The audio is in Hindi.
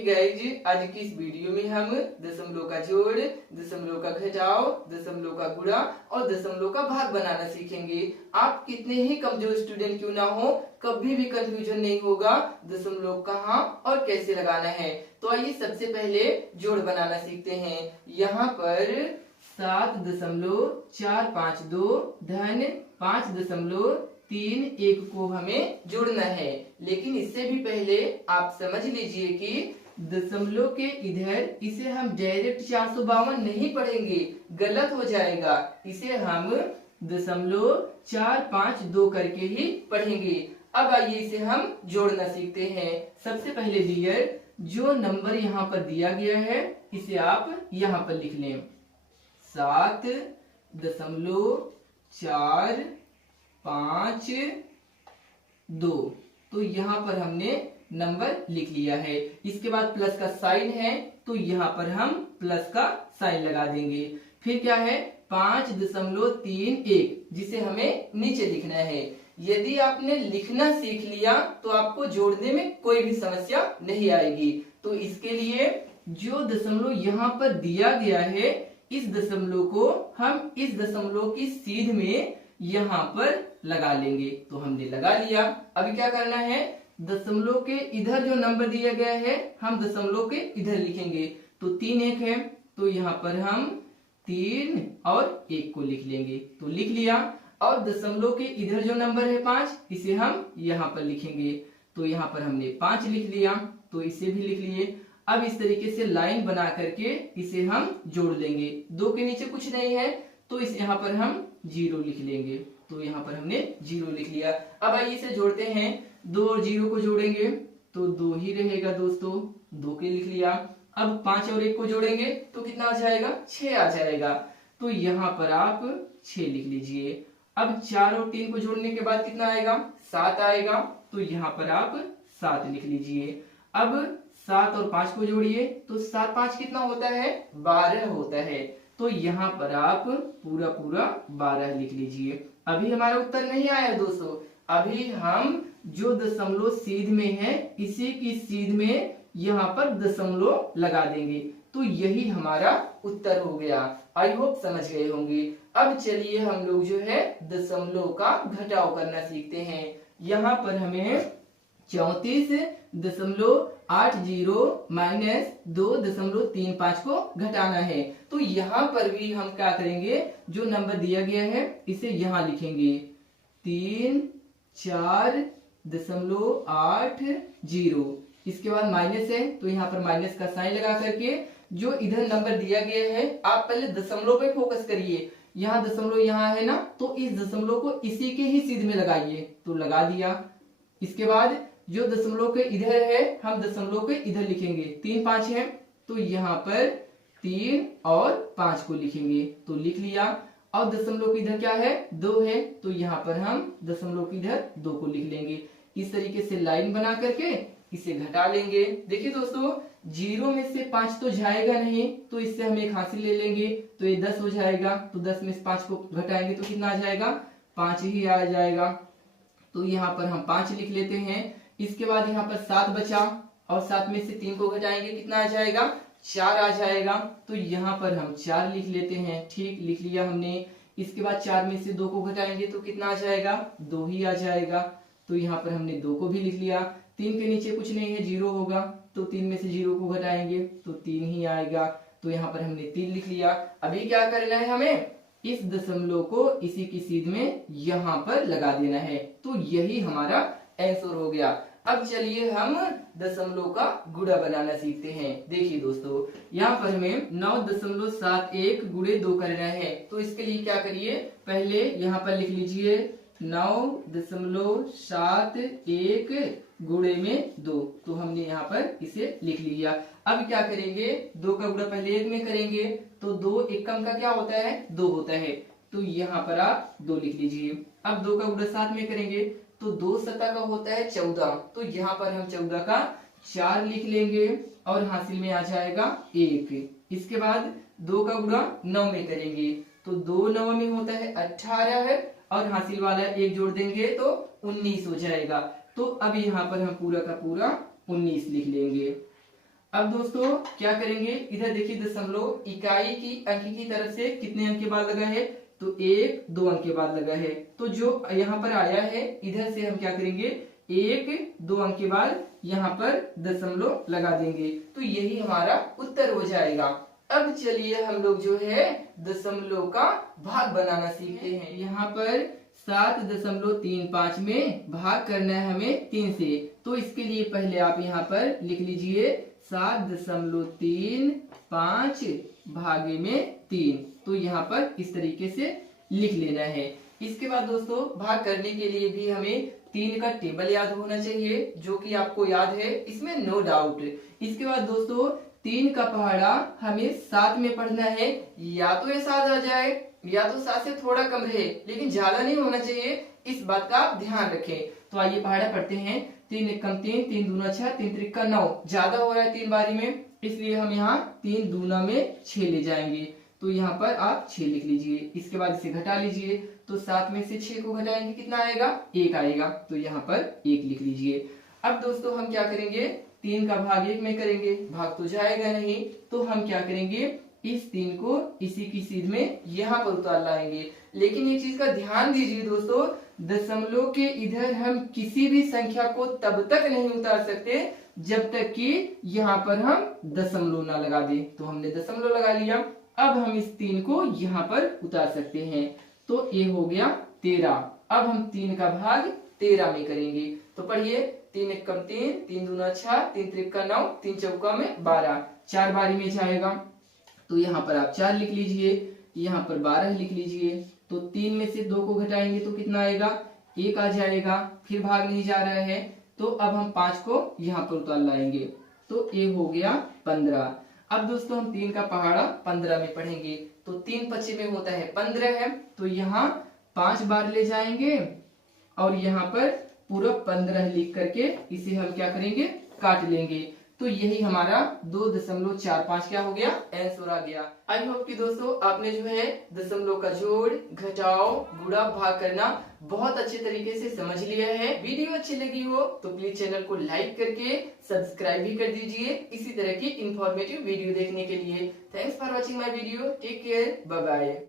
ओके गाइज, आज की इस वीडियो में हम दशमलव का जोड़, दशमलव का घटाव, दशमलव का गुणा और दशमलव का भाग बनाना सीखेंगे। आप कितने ही कमजोर स्टूडेंट क्यों ना हो, कभी भी कंफ्यूजन नहीं होगा दशमलव कहाँ और कैसे लगाना है। तो आइए सबसे पहले जोड़ बनाना सीखते हैं। यहाँ पर 7.452 धन 5.31 को हमें जोड़ना है। लेकिन इससे भी पहले आप समझ लीजिए कि दशमलव के इधर इसे हम डायरेक्ट 452 नहीं पढ़ेंगे, गलत हो जाएगा। इसे हम 0.452 करके ही पढ़ेंगे। अब आइए इसे हम जोड़ना सीखते हैं। सबसे पहले डियर, जो नंबर यहाँ पर दिया गया है इसे आप यहाँ पर लिख लें, 7.452। तो यहाँ पर हमने नंबर लिख लिया है। इसके बाद प्लस का साइन है तो यहाँ पर हम प्लस का साइन लगा देंगे। फिर क्या है 5.31 जिसे हमें नीचे लिखना है। यदि आपने लिखना सीख लिया तो आपको जोड़ने में कोई भी समस्या नहीं आएगी। तो इसके लिए जो दशमलव यहाँ पर दिया गया है इस दशमलव को हम इस दशमलव की सीध में यहाँ पर लगा लेंगे। तो हमने लगा लिया। अभी क्या करना है, दशमलव के इधर जो नंबर दिया गया है हम दशमलव के इधर लिखेंगे। तो 3 1 है तो यहाँ पर हम 3 और 1 को लिख लेंगे। तो लिख लिया। और दशमलव के इधर जो नंबर है 5 इसे हम यहाँ पर लिखेंगे। तो यहाँ पर हमने 5 लिख लिया, तो इसे भी लिख लिए। अब इस तरीके से लाइन बना करके इसे हम जोड़ लेंगे। 2 के नीचे कुछ नहीं है तो इस यहाँ पर हम 0 लिख लेंगे। तो यहाँ पर हमने 0 लिख लिया। अब आइए इसे जोड़ते हैं। 2 और 0 को जोड़ेंगे तो 2 ही रहेगा दोस्तों, 2 के लिख लिया। अब 5 और 1 को जोड़ेंगे तो कितना आ जाएगा, 6 आ जाएगा। तो यहाँ पर आप 6 लिख लीजिए। अब 4 और 3 को जोड़ने के बाद कितना आएगा, 7 आएगा। तो यहाँ पर आप 7 लिख लीजिए। अब 7 और 5 को जोड़िए तो 7 5 कितना होता है, 12 होता है। तो यहाँ पर आप पूरा पूरा 12 लिख लीजिए। अभी हमारा उत्तर नहीं आया दोस्तों। अभी हम जो दशमलव सीध में है इसी की सीध में यहाँ पर दशमलव लगा देंगे। तो यही हमारा उत्तर हो गया। आई होप समझ गए होंगे। अब चलिए हम लोग जो है दशमलव का घटाव करना सीखते हैं। यहाँ पर हमें 34.80 माइनस 2.35 को घटाना है। तो यहाँ पर भी हम क्या करेंगे, जो नंबर दिया गया है इसे यहाँ लिखेंगे 34.80। इसके बाद माइनस है तो यहाँ पर माइनस का साइन लगा करके जो इधर नंबर दिया गया है आप पहले दशमलव पे फोकस करिए। यहाँ दशमलव यहाँ है ना, तो इस दशमलव को इसी के ही सीध में लगाइए। तो लगा दिया। इसके बाद जो दशमलव के इधर है हम दशमलव के इधर लिखेंगे। 3 5 है तो यहाँ पर 3 और 5 को लिखेंगे। तो लिख लिया। और दशमलव के इधर क्या है, 2 है तो यहाँ पर हम दशमलव के इधर 2 को लिख लेंगे। इस तरीके से लाइन बना करके इसे घटा लेंगे। देखिए दोस्तों, 0 में से 5 तो जाएगा नहीं तो इससे हम एक हासिल ले लेंगे तो ये 10 हो जाएगा। तो 10 में से 5 को घटाएंगे तो कितना आ जाएगा, 5 ही आ जाएगा। तो यहाँ पर हम 5 लिख लेते हैं। इसके बाद यहाँ पर 7 बचा और 7 में से 3 को घटाएंगे कितना आ जाएगा, 4 आ जाएगा। तो यहाँ पर हम 4 लिख लेते हैं। ठीक, लिख लिया हमने। इसके बाद 4 में से 2 को घटाएंगे तो कितना आ जाएगा, 2 ही आ जाएगा। तो यहाँ पर हमने 2 को भी लिख लिया। 3 के नीचे कुछ नहीं है, 0 होगा तो 3 में से 0 को घटाएंगे तो 3 ही आएगा। तो यहाँ पर हमने 3 लिख लिया। अभी क्या करना है, हमें इस दशमलव को इसी की सीध में यहाँ पर लगा देना है। तो यही हमारा आंसर हो गया। अब चलिए हम दशमलव का गुणा बनाना सीखते हैं। देखिए दोस्तों, यहाँ पर हमें 9.71 गुणे 2 करना है। तो इसके लिए क्या करिए, पहले यहाँ पर लिख लीजिए 9.71 गुणे में 2। तो हमने यहाँ पर इसे लिख लिया। अब क्या करेंगे, 2 का गुणा पहले 1 में करेंगे तो 2 एकम का क्या होता है, 2 होता है। तो यहाँ पर आप 2 लिख लीजिए। अब 2 का गुणा 7 में करेंगे तो 2 सता का होता है 14। तो यहाँ पर हम 14 का 4 लिख लेंगे और हासिल में आ जाएगा 1। इसके बाद 2 का गुणा 9 में करेंगे तो 2 9 में होता है 18 है और हासिल वाला 1 जोड़ देंगे तो 19 हो जाएगा। तो अब यहाँ पर हम पूरा का पूरा 19 लिख लेंगे। अब दोस्तों क्या करेंगे, इधर देखिए दशमलव इकाई की अंक की तरफ से कितने अंक के बाद लगा है, तो 1 2 अंक के बाद लगा है। तो जो यहाँ पर आया है इधर से हम क्या करेंगे, 1 2 अंक के बाद यहाँ पर दशमलव लगा देंगे, तो यही हमारा उत्तर हो जाएगा। अब चलिए हम लोग जो है दशमलव का भाग बनाना सीखते हैं। यहाँ पर 7.35 में भाग करना है हमें 3 से, तो इसके लिए पहले आप यहाँ पर लिख लीजिए 7.35 भागे में 3। तो यहाँ पर इस तरीके से लिख लेना है। इसके बाद दोस्तों भाग करने के लिए भी हमें 3 का टेबल याद होना चाहिए, जो कि आपको याद है, इसमें नो डाउट। इसके बाद दोस्तों 3 का पहाड़ा हमें 7 में पढ़ना है, या तो ये 7 आ जाए या तो 7 से थोड़ा कम रहे, लेकिन ज्यादा नहीं होना चाहिए, इस बात का आप ध्यान रखें। तो आइए पहाड़ा पढ़ते हैं। 3 एकम 3, 3 दूना 6, 3 त्रिका 9। ज्यादा हो रहा है 3 बारी में, इसलिए हम यहाँ 3 दूना में 6 ले जाएंगे, तो यहाँ पर आप 6 लिख लीजिए। इसके बाद इसे घटा लीजिए, तो 7 में से 6 को घटाएंगे कितना आएगा, 1 आएगा, तो यहाँ पर 1 लिख लीजिए। अब दोस्तों हम क्या करेंगे, 3 का भाग 1 में करेंगे, भाग तो जाएगा नहीं, तो हम क्या करेंगे, इस 3 को इसी की सीध में यहाँ पर उतार लाएंगे। लेकिन एक चीज का ध्यान दीजिए दोस्तों, दशमलव के इधर हम किसी भी संख्या को तब तक नहीं उतार सकते जब तक कि यहाँ पर हम दशमलव ना लगा दें। तो हमने दशमलव लगा लिया, अब हम इस 3 को यहाँ पर उतार सकते हैं, तो ये हो गया 13। अब हम 3 का भाग 13 में करेंगे, तो पढ़िए 3 एकम 3, 3 दूना 6, 3 त्रिका 9, 3 चौका में 12, 4 बारी में जाएगा, तो यहाँ पर आप 4 लिख लीजिए, यहाँ पर 12 लिख लीजिए। तो 3 में से 2 को घटाएंगे तो कितना आएगा, 1 आ जाएगा, फिर भाग नहीं जा रहा है, तो अब हम 5 को यहाँ पर उतार लाएंगे, तो ये हो गया 15। अब दोस्तों हम 3 का पहाड़ा 15 में पढ़ेंगे, तो 3 पच्चीस में होता है 15 है, तो यहाँ 5 बार ले जाएंगे और यहाँ पर पूरा 15 लिख करके इसे हम क्या करेंगे, काट लेंगे, तो यही हमारा 2.45 क्या हो गया, आंसर आ गया। आई होप कि दोस्तों आपने जो है दशमलव का जोड़, घटाव, गुणा, भाग करना बहुत अच्छे तरीके से समझ लिया है। वीडियो अच्छी लगी हो तो प्लीज चैनल को लाइक करके सब्सक्राइब भी कर दीजिए, इसी तरह की इंफॉर्मेटिव वीडियो देखने के लिए। Thanks for watching my video, take care, bye bye.